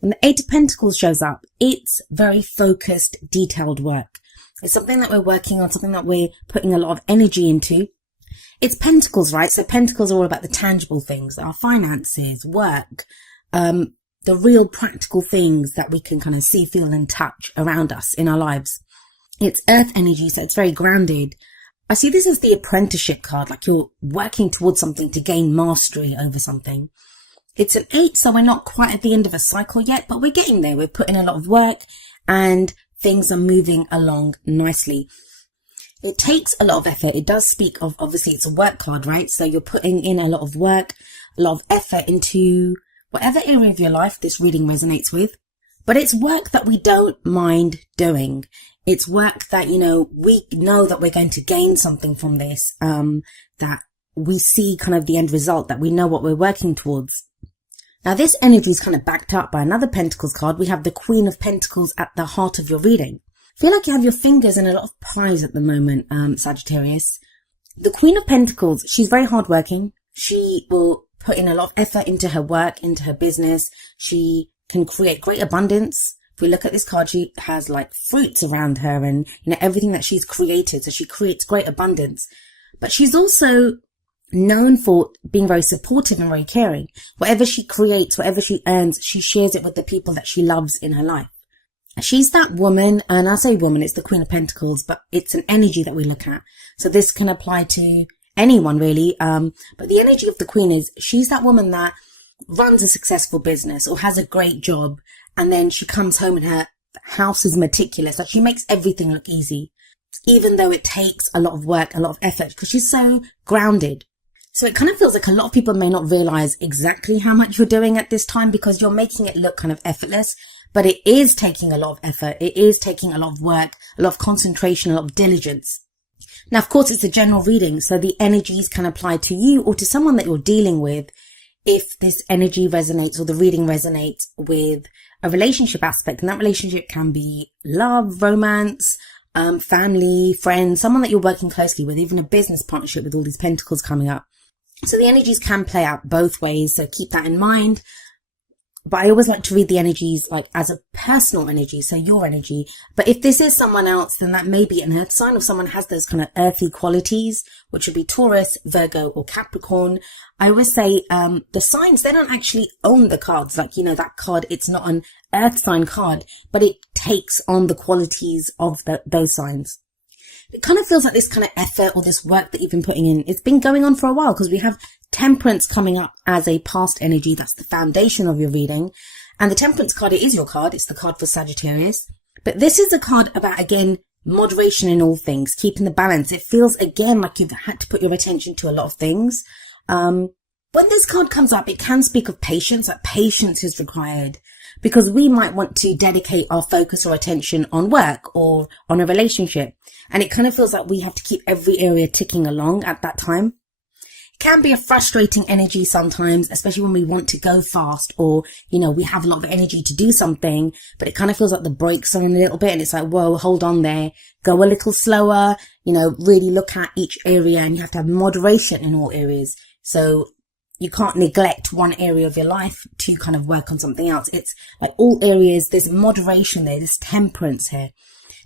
When the Eight of Pentacles shows up, it's very focused, detailed work. It's something that we're working on, something that we're putting a lot of energy into. It's Pentacles, right? So Pentacles are all about the tangible things, our finances, work, the real practical things that we can kind of see, feel and touch around us in our lives. It's earth energy, so it's very grounded. I see this as the apprenticeship card, like you're working towards something to gain mastery over something. It's an 8, so we're not quite at the end of a cycle yet, but we're getting there. We're putting a lot of work and things are moving along nicely. It takes a lot of effort. It does speak of, obviously it's a work card, right? So you're putting in a lot of work, a lot of effort into whatever area of your life this reading resonates with. But it's work that we don't mind doing. It's work that, we know that we're going to gain something from this, that we see kind of the end result, that we know what we're working towards. Now, this energy is kind of backed up by another Pentacles card. We have the Queen of Pentacles at the heart of your reading. I feel like you have your fingers in a lot of pies at the moment, Sagittarius. The Queen of Pentacles, she's very hardworking. She will put in a lot of effort into her work, into her business. She can create great abundance. If we look at this card, she has like fruits around her and, everything that she's created. So she creates great abundance. But she's also known for being very supportive and very caring. Whatever she creates, whatever she earns, she shares it with the people that she loves in her life. She's that woman, and I say woman, it's the Queen of Pentacles, but it's an energy that we look at. So this can apply to anyone really. But the energy of the Queen is she's that woman that runs a successful business or has a great job, and then she comes home and her house is meticulous. Like she makes everything look easy, even though it takes a lot of work, a lot of effort, because she's so grounded. So it kind of feels like a lot of people may not realize exactly how much you're doing at this time because you're making it look kind of effortless, but it is taking a lot of effort. It is taking a lot of work, a lot of concentration, a lot of diligence. Now, of course, it's a general reading, so the energies can apply to you or to someone that you're dealing with if this energy resonates or the reading resonates with a relationship aspect. And that relationship can be love, romance, family, friends, someone that you're working closely with, even a business partnership with all these pentacles coming up. So the energies can play out both ways, so keep that in mind. But I always like to read the energies like as a personal energy, so your energy. But if this is someone else, then that may be an earth sign, or someone has those kind of earthy qualities, which would be Taurus, Virgo, or Capricorn. I always say the signs, they don't actually own the cards. Like, that card, it's not an earth sign card, but it takes on the qualities of those signs. It kind of feels like this kind of effort or this work that you've been putting in, it's been going on for a while because we have Temperance coming up as a past energy. That's the foundation of your reading. And the Temperance card, it is your card. It's the card for Sagittarius. But this is a card about, again, moderation in all things, keeping the balance. It feels, again, like you've had to put your attention to a lot of things. When this card comes up, it can speak of patience, like patience is required because we might want to dedicate our focus or attention on work or on a relationship. And it kind of feels like we have to keep every area ticking along at that time. It can be a frustrating energy sometimes, especially when we want to go fast or, we have a lot of energy to do something, but it kind of feels like the brakes are on a little bit and it's like, whoa, hold on there, go a little slower, really look at each area, and you have to have moderation in all areas. So you can't neglect one area of your life to kind of work on something else. It's like all areas, there's moderation there, there's temperance here.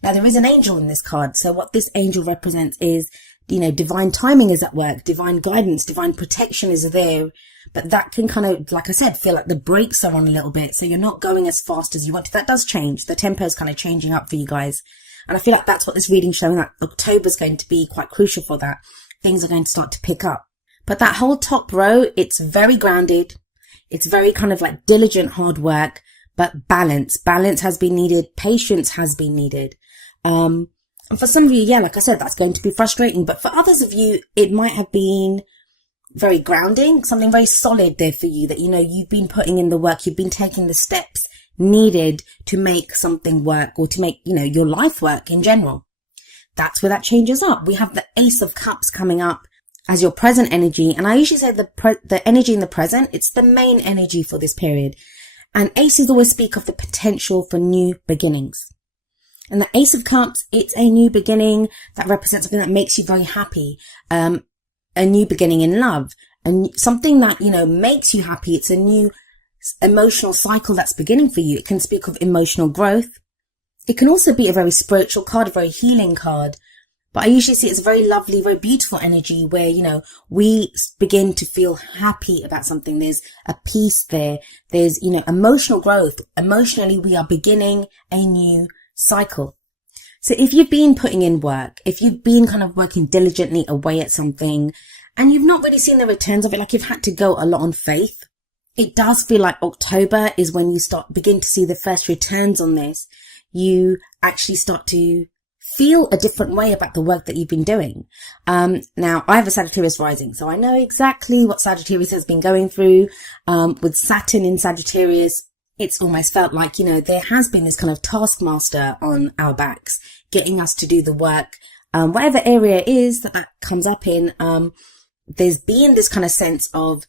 Now, there is an angel in this card. So what this angel represents is, divine timing is at work, divine guidance, divine protection is there. But that can kind of, like I said, feel like the brakes are on a little bit. So you're not going as fast as you want to. That does change. The tempo is kind of changing up for you guys. And I feel like that's what this reading's showing up. October's going to be quite crucial for that. Things are going to start to pick up. But that whole top row, it's very grounded. It's very kind of like diligent, hard work, but balance. Balance has been needed. Patience has been needed. And for some of you, like I said, that's going to be frustrating. But for others of you, it might have been very grounding, something very solid there for you that, you've been putting in the work. You've been taking the steps needed to make something work or to make, your life work in general. That's where that changes up. We have the Ace of Cups coming up as your present energy. And I usually say the energy in the present, it's the main energy for this period. And aces always speak of the potential for new beginnings. And the Ace of Cups, it's a new beginning that represents something that makes you very happy. A new beginning in love, and something that, makes you happy. It's a new emotional cycle that's beginning for you. It can speak of emotional growth. It can also be a very spiritual card, a very healing card. But I usually see it's a very lovely, very beautiful energy where, we begin to feel happy about something. There's a peace there. There's, emotional growth. Emotionally, we are beginning a new cycle. So if you've been putting in work, if you've been kind of working diligently away at something and you've not really seen the returns of it, like you've had to go a lot on faith, it does feel like October is when you begin to see the first returns on this. You actually start to feel a different way about the work that you've been doing. Now I have a Sagittarius rising, so I know exactly what Sagittarius has been going through. With Saturn in Sagittarius, it's almost felt like, there has been this kind of taskmaster on our backs, getting us to do the work. Whatever area it is that comes up in, there's been this kind of sense of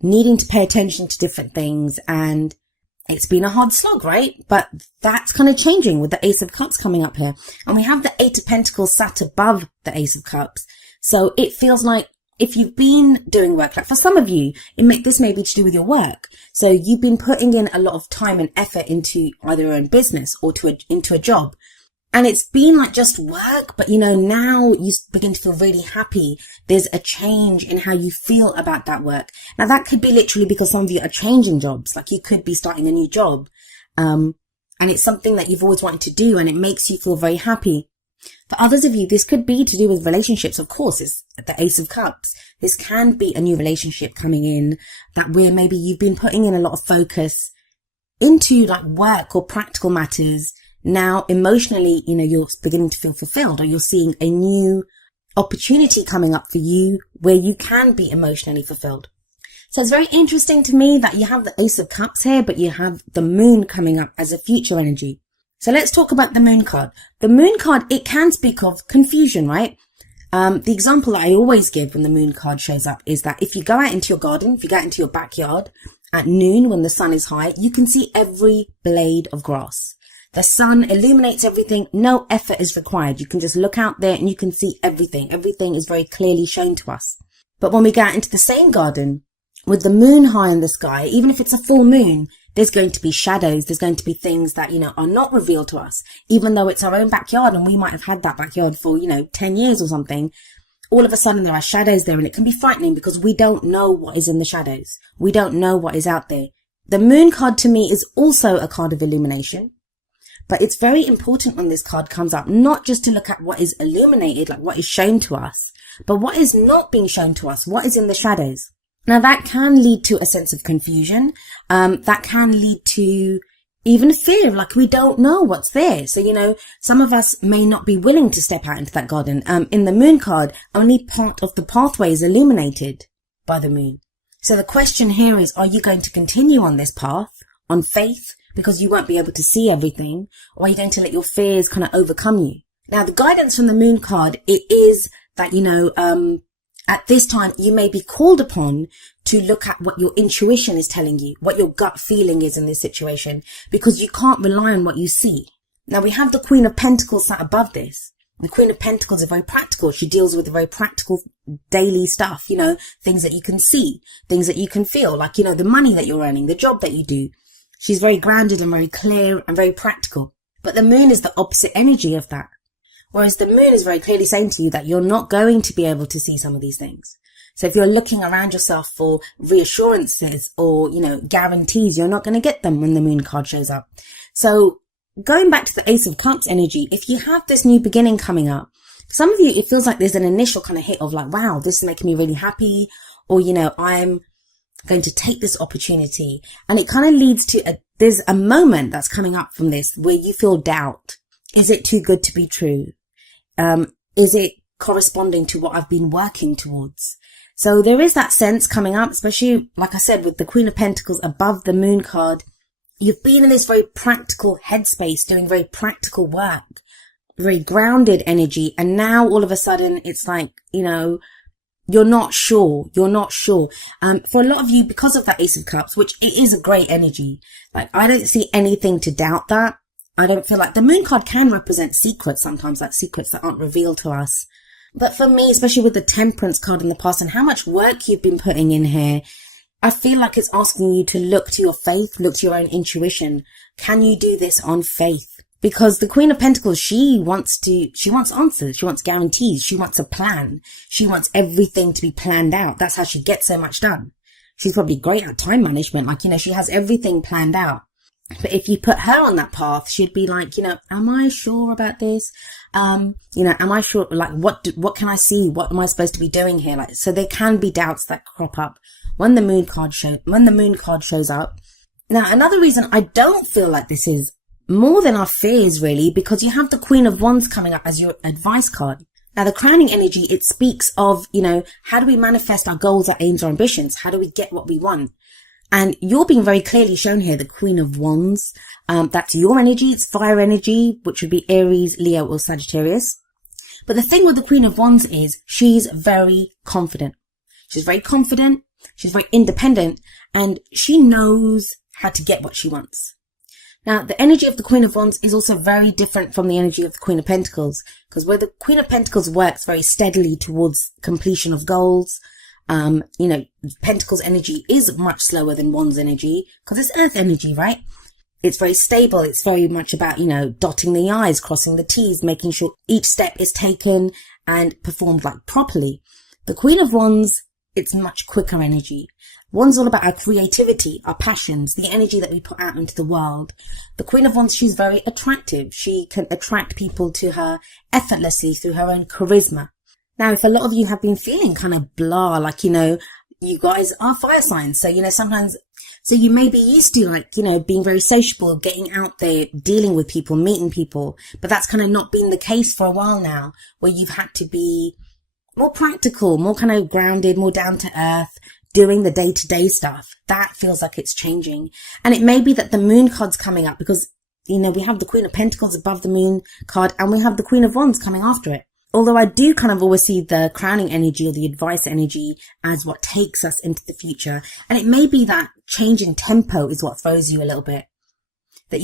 needing to pay attention to different things, and it's been a hard slog, right? But that's kind of changing with the Ace of Cups coming up here. And we have the Eight of Pentacles sat above the Ace of Cups. So it feels like if you've been doing work, like for some of you, this may be to do with your work. So you've been putting in a lot of time and effort into either your own business or into a job. And it's been like just work, but now you begin to feel really happy. There's a change in how you feel about that work. Now that could be literally because some of you are changing jobs, like you could be starting a new job. And it's something that you've always wanted to do and it makes you feel very happy. For others of you, this could be to do with relationships. Of course, it's the Ace of Cups. This can be a new relationship coming in that where maybe you've been putting in a lot of focus into like work or practical matters. Now, emotionally, you're beginning to feel fulfilled, or you're seeing a new opportunity coming up for you where you can be emotionally fulfilled. So it's very interesting to me that you have the Ace of Cups here, but you have the Moon coming up as a future energy. So let's talk about the Moon card. The Moon card, it can speak of confusion, right? The example that I always give when the Moon card shows up is that if you go out into your garden, if you go out into your backyard at noon when the sun is high, you can see every blade of grass. The sun illuminates everything. No effort is required. You can just look out there and you can see everything. Everything is very clearly shown to us. But when we go out into the same garden with the moon high in the sky, even if it's a full moon, there's going to be shadows. There's going to be things that, are not revealed to us, even though it's our own backyard and we might have had that backyard for, 10 years or something. All of a sudden there are shadows there and it can be frightening because we don't know what is in the shadows. We don't know what is out there. The Moon card to me is also a card of illumination. But it's very important when this card comes up, not just to look at what is illuminated, like what is shown to us, but what is not being shown to us, what is in the shadows. Now that can lead to a sense of confusion. That can lead to even fear, like we don't know what's there. So, some of us may not be willing to step out into that garden. In the Moon card, only part of the pathway is illuminated by the moon. So the question here is, are you going to continue on this path on faith? Because you won't be able to see everything, or are you going to let your fears kind of overcome you? Now, the guidance from the Moon card, it is that, at this time, you may be called upon to look at what your intuition is telling you, what your gut feeling is in this situation, because you can't rely on what you see. Now, we have the Queen of Pentacles sat above this. The Queen of Pentacles is very practical. She deals with the very practical daily stuff, things that you can see, things that you can feel, like, the money that you're earning, the job that you do. She's very grounded and very clear and very practical. But the moon is the opposite energy of that. Whereas the moon is very clearly saying to you that you're not going to be able to see some of these things. So if you're looking around yourself for reassurances or, guarantees, you're not going to get them when the Moon card shows up. So going back to the Ace of Cups energy, if you have this new beginning coming up, some of you, it feels like there's an initial kind of hit of like, wow, this is making me really happy. Or, I'm going to take this opportunity, and it kind of leads to there's a moment that's coming up from this where you feel doubt. Is it too good to be true? Is it corresponding to what I've been working towards? So there is that sense coming up, especially like I said, with the Queen of Pentacles above the Moon card. You've been in this very practical headspace, doing very practical work, very grounded energy, and now all of a sudden it's like, you're not sure. For a lot of you, because of that Ace of Cups, which it is a great energy, like I don't see anything to doubt that. I don't feel like the Moon card can represent secrets sometimes, like secrets that aren't revealed to us. But for me, especially with the Temperance card in the past and how much work you've been putting in here, I feel like it's asking you to look to your faith, look to your own intuition. Can you do this on faith? Because the Queen of Pentacles, she wants answers. She wants guarantees. She wants a plan. She wants everything to be planned out. That's how she gets so much done. She's probably great at time management. Like, she has everything planned out. But if you put her on that path, she'd be like, am I sure about this? Am I sure? Like, what can I see? What am I supposed to be doing here? Like, so there can be doubts that crop up when the moon card shows up. Now, another reason I don't feel like this is more than our fears, really, because you have the Queen of Wands coming up as your advice card. Now, the crowning energy, it speaks of, how do we manifest our goals, our aims, our ambitions? How do we get what we want? And you're being very clearly shown here, the Queen of Wands. That's your energy. It's fire energy, which would be Aries, Leo, or Sagittarius. But the thing with the Queen of Wands is she's very confident. She's very confident. She's very independent, and she knows how to get what she wants. Now, the energy of the Queen of Wands is also very different from the energy of the Queen of Pentacles, because where the Queen of Pentacles works very steadily towards completion of goals, Pentacles energy is much slower than Wands energy, because it's earth energy, right? It's very stable. It's very much about, dotting the I's, crossing the T's, making sure each step is taken and performed like properly. The Queen of Wands, it's much quicker energy. Wands all about our creativity, our passions, the energy that we put out into the world. The Queen of Wands, she's very attractive. She can attract people to her effortlessly through her own charisma. Now, if a lot of you have been feeling kind of blah, like, you guys are fire signs. So, sometimes, so you may be used to being very sociable, getting out there, dealing with people, meeting people. But that's kind of not been the case for a while now, where you've had to be more practical, more kind of grounded, more down to earth, doing the day-to-day stuff. That feels like it's changing. And it may be that the moon card's coming up because, we have the Queen of Pentacles above the moon card and we have the Queen of Wands coming after it. Although I do kind of always see the crowning energy or the advice energy as what takes us into the future. And it may be that change in tempo is what throws you a little bit. That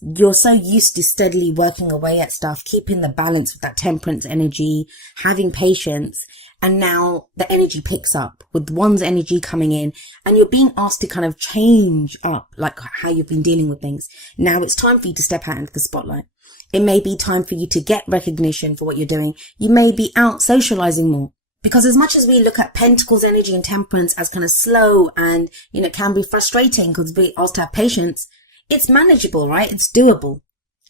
you're so used to steadily working away at stuff, keeping the balance with that temperance energy, having patience. And now the energy picks up with one's energy coming in and you're being asked to kind of change up like how you've been dealing with things. Now it's time for you to step out into the spotlight. It may be time for you to get recognition for what you're doing. You may be out socializing more. Because as much as we look at Pentacles energy and temperance as kind of slow and, can be frustrating because we're asked to have patience, it's manageable, right? It's doable.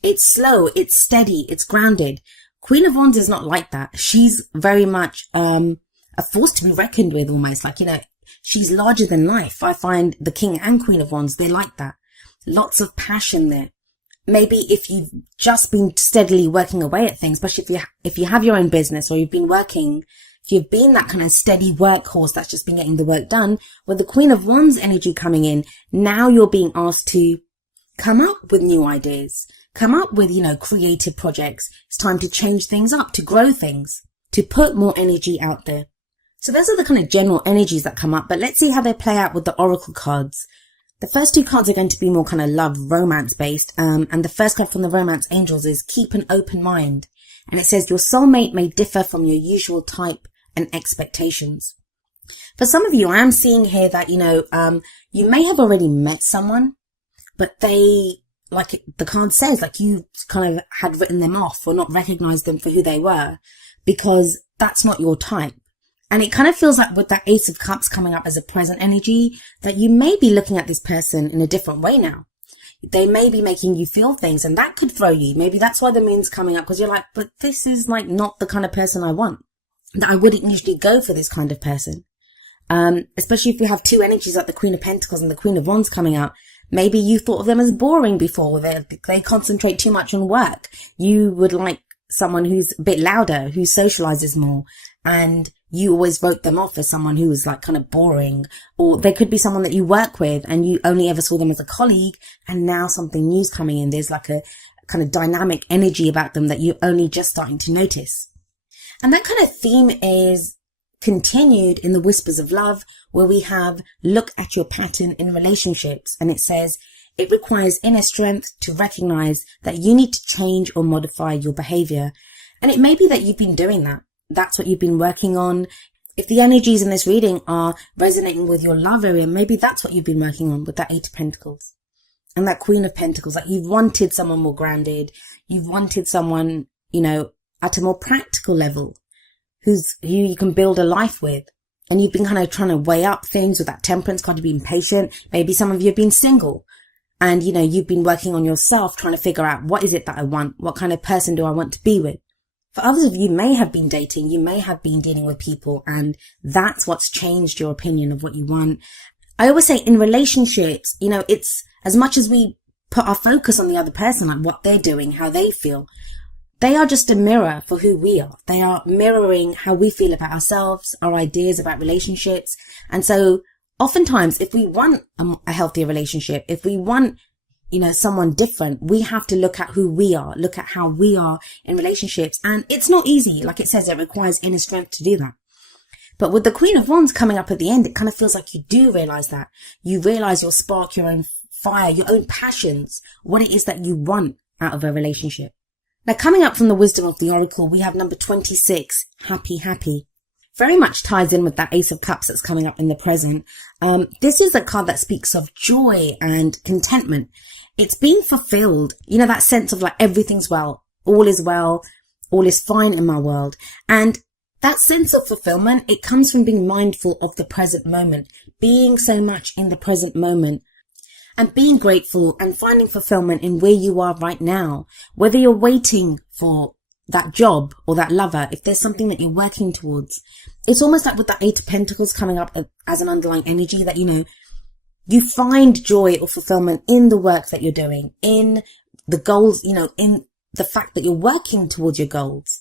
It's slow. It's steady. It's grounded. Queen of Wands is not like that. She's very much a force to be reckoned with almost. Like, she's larger than life. I find the King and Queen of Wands, they're like that. Lots of passion there. Maybe if you've just been steadily working away at things, especially if you have your own business or you've been working, if you've been that kind of steady workhorse that's just been getting the work done, with the Queen of Wands energy coming in, now you're being asked to come up with new ideas, come up with, creative projects. It's time to change things up, to grow things, to put more energy out there. So those are the kind of general energies that come up, but let's see how they play out with the oracle cards. The first two cards are going to be more kind of love, romance based. And the first card from the romance angels is keep an open mind. And it says your soulmate may differ from your usual type and expectations. For some of you, I am seeing here that, you may have already met someone, but they, like the card says, like you kind of had written them off or not recognized them for who they were because that's not your type. And it kind of feels like with that Ace of Cups coming up as a present energy that you may be looking at this person in a different way now. They may be making you feel things and that could throw you. Maybe that's why the moon's coming up because you're like, but this is like not the kind of person I want. That I wouldn't usually go for this kind of person. Especially if you have two energies like the Queen of Pentacles and the Queen of Wands coming out. Maybe you thought of them as boring before. They concentrate too much on work. You would like someone who's a bit louder, who socializes more. And you always wrote them off as someone who was like kind of boring. Or they could be someone that you work with and you only ever saw them as a colleague. And now something new's coming in. There's like a kind of dynamic energy about them that you're only just starting to notice. And that kind of theme is continued in the Whispers of Love, where we have look at your pattern in relationships. And it says it requires inner strength to recognize that you need to change or modify your behavior. And it may be that you've been doing that. That's what you've been working on. If the energies in this reading are resonating with your love area, maybe that's what you've been working on with that Eight of Pentacles and that Queen of Pentacles. Like, you've wanted someone more grounded. You've wanted someone, at a more practical level who you can build a life with. And you've been kind of trying to weigh up things with that Temperance card, being patient. Maybe some of you have been single and, you've been working on yourself, trying to figure out what is it that I want? What kind of person do I want to be with? For others of you may have been dating, you may have been dealing with people, and that's what's changed your opinion of what you want. I always say in relationships, it's as much as we put our focus on the other person, like what they're doing, how they feel, they are just a mirror for who we are. They are mirroring how we feel about ourselves, our ideas about relationships. And so oftentimes, if we want a healthier relationship, if we want someone different, we have to look at who we are, look at how we are in relationships. And it's not easy. Like it says, it requires inner strength to do that. But with the Queen of Wands coming up at the end, it kind of feels like you do realize that. You realize your spark, your own fire, your own passions, what it is that you want out of a relationship. Now, coming up from the wisdom of the Oracle, we have number 26, happy, happy. Very much ties in with that Ace of Cups that's coming up in the present. This is a card that speaks of joy and contentment. It's being fulfilled. That sense of like everything's well, all is fine in my world. And that sense of fulfillment, it comes from being mindful of the present moment, being so much in the present moment and being grateful and finding fulfillment in where you are right now. Whether you're waiting for that job or that lover, if there's something that you're working towards, it's almost like with that Eight of Pentacles coming up as an underlying energy that, you find joy or fulfillment in the work that you're doing, in the goals, in the fact that you're working towards your goals.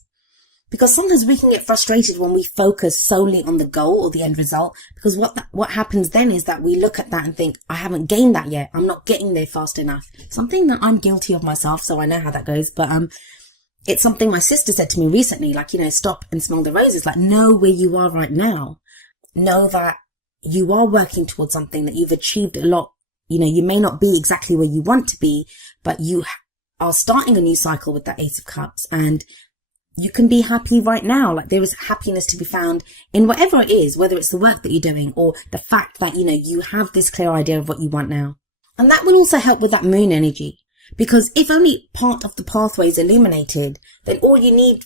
Because sometimes we can get frustrated when we focus solely on the goal or the end result, because what happens then is that we look at that and think, I haven't gained that yet. I'm not getting there fast enough. Something that I'm guilty of myself, so I know how that goes. But it's something my sister said to me recently, like, stop and smell the roses. Like, know where you are right now. Know that you are working towards something, that you've achieved a lot. You may not be exactly where you want to be, but you are starting a new cycle with that Ace of Cups, and you can be happy right now. Like, there is happiness to be found in whatever it is, whether it's the work that you're doing or the fact that, you have this clear idea of what you want now. And that will also help with that moon energy, because if only part of the pathway is illuminated, then all you need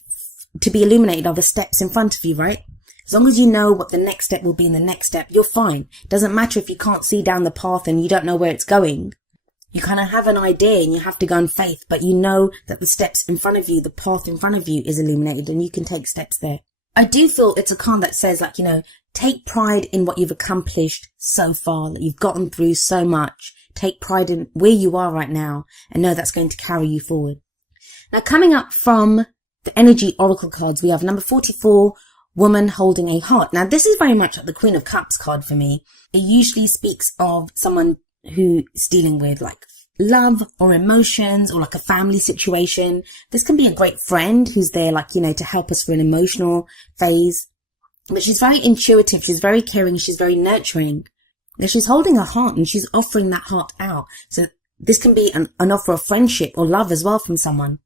to be illuminated are the steps in front of you, right? As long as you know what the next step will be in the next step, you're fine. It doesn't matter if you can't see down the path and you don't know where it's going. You kind of have an idea and you have to go on faith, but you know that the steps in front of you, the path in front of you is illuminated and you can take steps there. I do feel it's a card that says, like, take pride in what you've accomplished so far, that you've gotten through so much. Take pride in where you are right now and know that's going to carry you forward. Now, coming up from the energy oracle cards, we have number 44, woman holding a heart. Now, this is very much like the Queen of Cups card for me. It usually speaks of someone who's dealing with like love or emotions or like a family situation. This can be a great friend who's there, like, to help us through an emotional phase. But she's very intuitive. She's very caring. She's very nurturing. Now, she's holding a heart and she's offering that heart out. So this can be an offer of friendship or love as well from someone.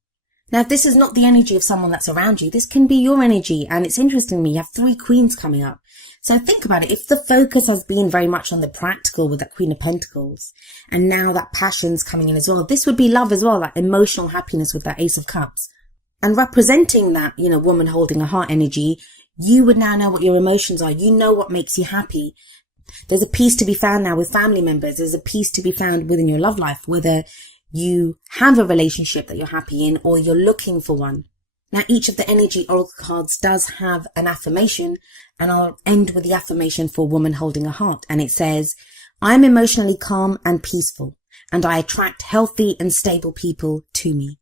Now, if this is not the energy of someone that's around you, this can be your energy. And it's interesting to me, you have 3 queens coming up. So think about it. If the focus has been very much on the practical with that Queen of Pentacles, and now that passion's coming in as well, this would be love as well, that emotional happiness with that Ace of Cups. And representing that, woman holding a heart energy, you would now know what your emotions are. You know what makes you happy. There's a peace to be found now with family members. There's a peace to be found within your love life, whether you have a relationship that you're happy in or you're looking for one. Now, each of the energy oracle cards does have an affirmation, and I'll end with the affirmation for woman holding a heart. And it says, I'm emotionally calm and peaceful, and I attract healthy and stable people to me.